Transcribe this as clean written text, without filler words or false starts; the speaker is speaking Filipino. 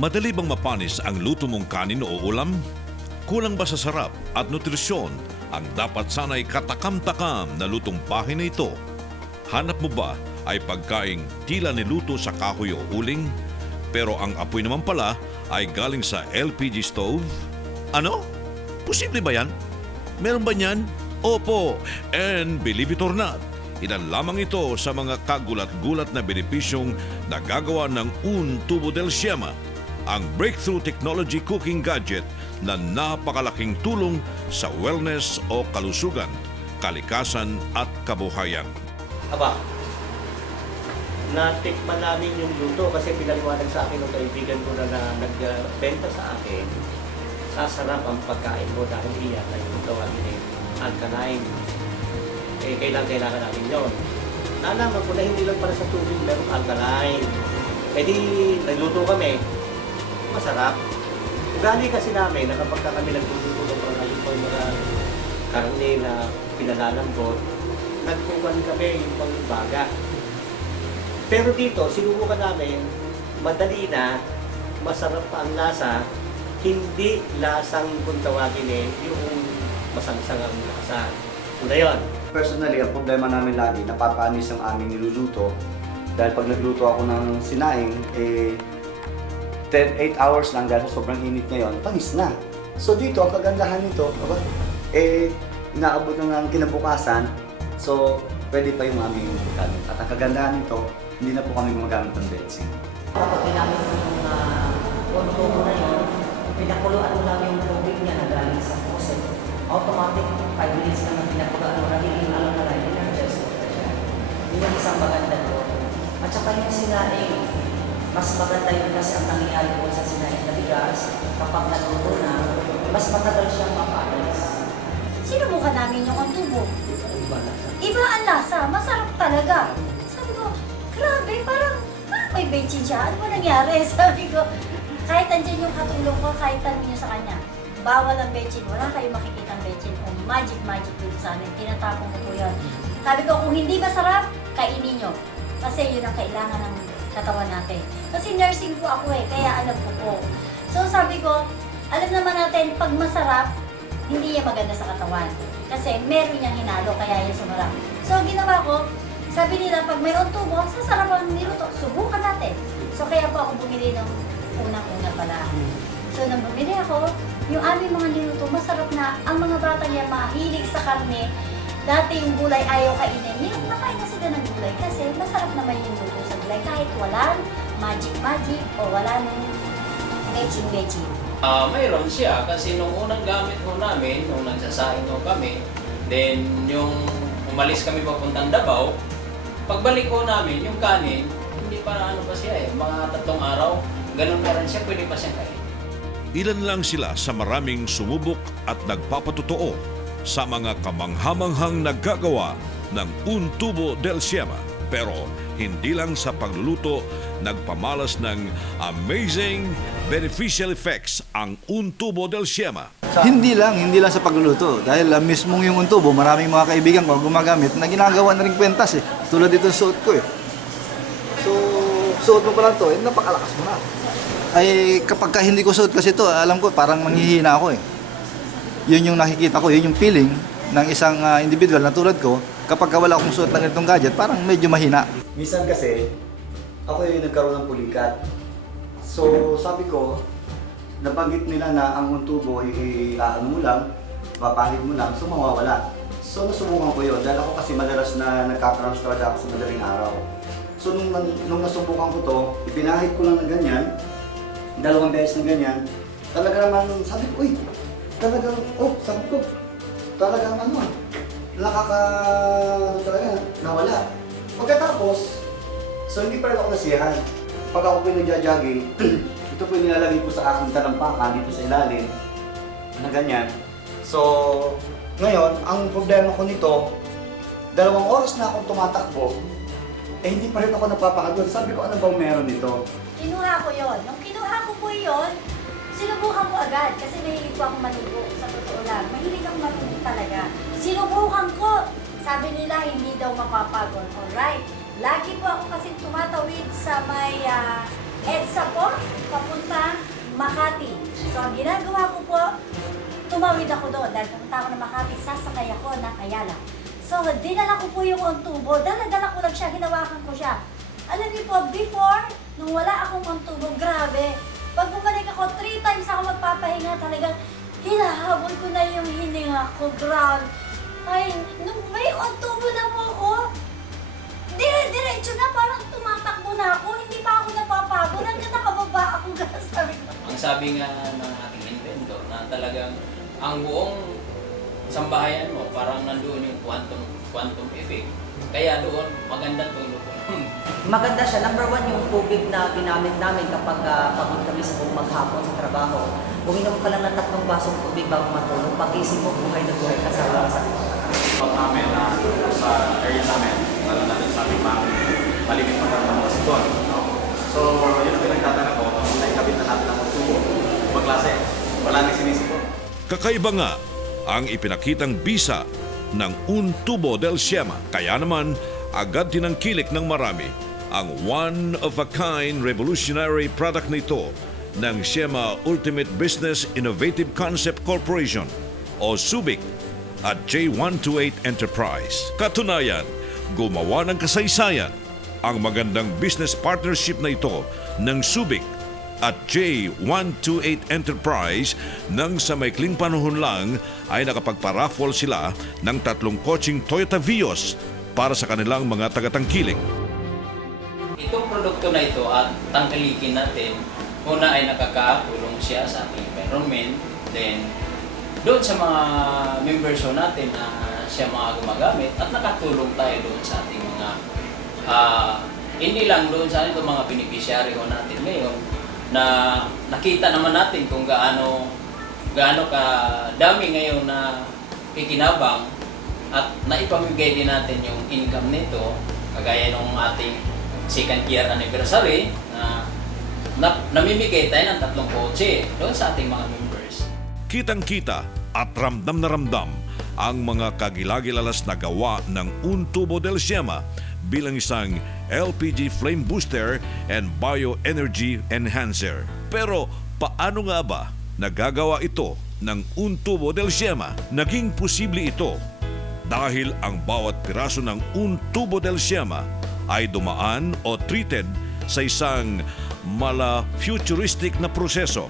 Madali bang mapanis ang luto mong kanin o ulam? Kulang ba sa sarap at nutrisyon ang dapat sana'y katakam-takam na lutong bahay na ito? Hanap mo ba ay pagkaing tila niluto sa kahoy o uling, pero ang apoy naman pala ay galing sa LPG stove? Ano? Posible ba yan? Meron ba niyan? Opo, and believe it or not, ilan lamang ito sa mga kagulat-gulat na benepisyong nagagawa ng Un Tubo del Siema, ang breakthrough technology cooking gadget na napakalaking tulong sa wellness o kalusugan, kalikasan at kabuhayan. Aba, natikman namin yung luto kasi pinaliwanag sa akin ng kaibigan ko na nagbenta sa akin. Sasarap ang pagkain mo dahil iyan ay yung tawagin ay alkaline. Kailangan natin yun. Nalaman ko na hindi lang para sa tubig merong alkaline. Di nagluto kami, masarap. Ugali kasi namin na kapag kami nagluluto ng mga karne na pinalalambot, nagkukan kami yung pangbaga. Pero dito, sinubukan namin, madali na, masarap pa ang lasa, hindi lasang kung tawagin yung masangsang ang lasa. Una yun. Personally, ang problema namin lagi, napapanis ang aming niluluto. Dahil pag nagluto ako ng sinaing, 8 hours lang dahil sobrang init ngayon, panis na. So dito, ang kagandahan nito, inaabot na ng kinabukasan, so pwede pa yung aming gamit. At ang kagandahan nito, hindi na po kami gumagamit ng benzene. Kapag ginamit mo yung punto mo na yun, pinakuluan mo lang yung tubig niya na galing sa faucet. Automatic, 5 minutes na pinakuluan mo, nagiging alam na lang, energized mo na siya. Yun yung isang maganda doon. At saka yung sinaing, mas maganda yun kasi ang nangyayari po sa sinaing na bigas, kapag naluto na, mas matagal siyang mapalis. Sinubukan namin yung ang tubo. Iba ang lasa, masarap talaga. Sabi ko, grabe, parang may bechin siya. Ano ba nangyari? Sabi ko, kahit andyan yung katulong ko, kahit tanong nyo sa kanya, bawal ang bechin. Wala kayong makikita ang bechin. O magic dito sa amin. Tinatapon ko po yun. Sabi ko, kung hindi masarap, kainin nyo. Kasi yun ang kailangan ng katawan natin. Kasi nursing po ako kaya alam ko po. So sabi ko, alam naman natin, pag masarap, hindi yan maganda sa katawan. Kasi meron niyang hinalo, kaya yan sumarap. So ginawa ko, sabi nila, pag may tubo, sasarap ang niluto. Subukan natin. So kaya po ako bumili ng unang-una pala. So nang bumili ako, yung aming mga niluto, masarap na. Ang mga bata niya mahilig sa karne. Dati yung gulay ayaw kainin. Ngayon, nakain na sila ng gulay kasi masarap naman yung luto sa gulay. Kahit walang magic o wala nung bechin. Mayroon siya kasi nung unang gamit ho namin, nung nagsasaing ho kami, then yung umalis kami papuntang Davao, pagbalik ho namin, yung kanin, hindi pa pa siya mga 3 araw, ganun pa rin siya, pwede pa siyang kain. Ilan lang sila sa maraming sumubok at nagpapatotoo sa mga kamanghamanghang naggagawa ng Un Tubo del Siema. Pero hindi lang sa pagluluto nagpamalas ng amazing beneficial effects ang Un Tubo del Siema. Hindi lang sa pagluluto. Dahil mismong yung untubo, maraming mga kaibigan ko gumagamit na ginagawa na rin kwentas Tulad dito suot ko So, suot mo pa lang to, napakalakas mo na. Ay, kapag hindi ko suot kasi to, alam ko parang manghihina ako Yun yung nakikita ko, yun yung feeling ng isang individual na tulad ko. Kapag wala akong suot ng itong gadget, parang medyo mahina. Minsan kasi, ako yung nagkaroon ng pulikat. So sabi ko, nabanggit nila na ang untubo ay ano mo lang, mapahid mo lang, so mawawala. So nasubukan ko yun dahil ako kasi madalas na nagkakramps talaga ako sa madaling araw. So nung nasubukan ko to, ipinahid ko lang na ganyan, 2 beses na ganyan, talaga naman sabi ko, uy, talagang, sabi ko, talagang talaga, nawala. Pagkatapos, so hindi pa rin ako nasiyahan. Pag ako pinag-jogging, ito po yung nilalagay ko sa aking talampakan dito sa ilalim, na ganyan. So, ngayon, ang problema ko nito, 2 oras na akong tumatakbo, hindi pa rin ako napapakagod. Sabi ko, ano bang meron nito? Kinuha ko yon. Nung kinuha ko po yon, sinubukan ko agad kasi mahilig po akong matuto. Sa totoo lang, mahilig akong matuto talaga. Sinubukan ko. Sabi nila, hindi daw mapapagod. Alright. Lagi po ako kasi tumatawid sa may EDSA po, papunta Makati. So, ang ginagawa ko po, tumawid ako doon. Dahil pumunta ako ng Makati, sasakay ako ng Ayala. So, dinala ko po yung ontubo. Dala-dala ko lang siya, hinawakan ko siya. Alam niyo po, before, nung wala akong ontubo, grabe. Pag bumalik ako, 3 times ako magpapahinga, talagang hinahabol ko na yung hininga ko, grabe. Ay, nung may ontubo na po ako, diretso na, parang tumatakbo na ako, hindi pa ako napapagod, hanggang nakababa ako, sabi ko. Ang sabi nga ng ating inventor na talagang ang buong sambahayan mo parang nandoon yung quantum effect. Kaya doon maganda tulog. Maganda siya. Number 1, yung tubig na ginamit namin kapag pagod kami sa buong maghapon sa trabaho. Uminom ka lang ng 3 basong tubig bago matulog. Pag-isip mo, buhay na buhay ka sa Pag namin na sa area namin, lalo na sa aming malimit na mga sitwaan. So, yun ang pinagtataka ko, kung naikabit na natin ang tubo, ibang klase, wala nang sinisipon. Kakaiba nga ang ipinakitang bisa ng Un Tubo del Siema. Kaya naman, agad tinangkilik ng marami ang one-of-a-kind revolutionary product nito ng Siema Ultimate Business Innovative Concept Corporation o SUBIC at J128 Enterprise. Katunayan, gumawa ng kasaysayan ang magandang business partnership na ito ng SUBIC at J128 Enterprise nang sa maikling panahon lang ay nakapagparaffle sila ng 3 kotseng Toyota Vios para sa kanilang mga tagatangkilik. Itong produkto na ito at tangkilikin natin, una ay nakakatulong siya sa ating environment, then doon sa mga members natin na siya mga gumagamit at nakatulong tayo doon sa ating mga hindi lang doon sa ito mga beneficiary natin ngayon na nakita naman natin kung gaano ka dami ngayon na kikinabang at naipamigay din natin yung income nito kagaya ng ating 2nd year anniversary na namimigay tayo ng 3 kotse doon sa ating mga members. Kitang-kita at ramdam na ramdam ang mga kagilagilalas na gawa ng Un Tubo del Siema bilang isang LPG flame booster and bioenergy enhancer. Pero paano nga ba nagagawa ito ng Un Tubo del Siema? Naging posible ito dahil ang bawat piraso ng Un Tubo del Siema ay dumaan o treated sa isang mala-futuristic na proseso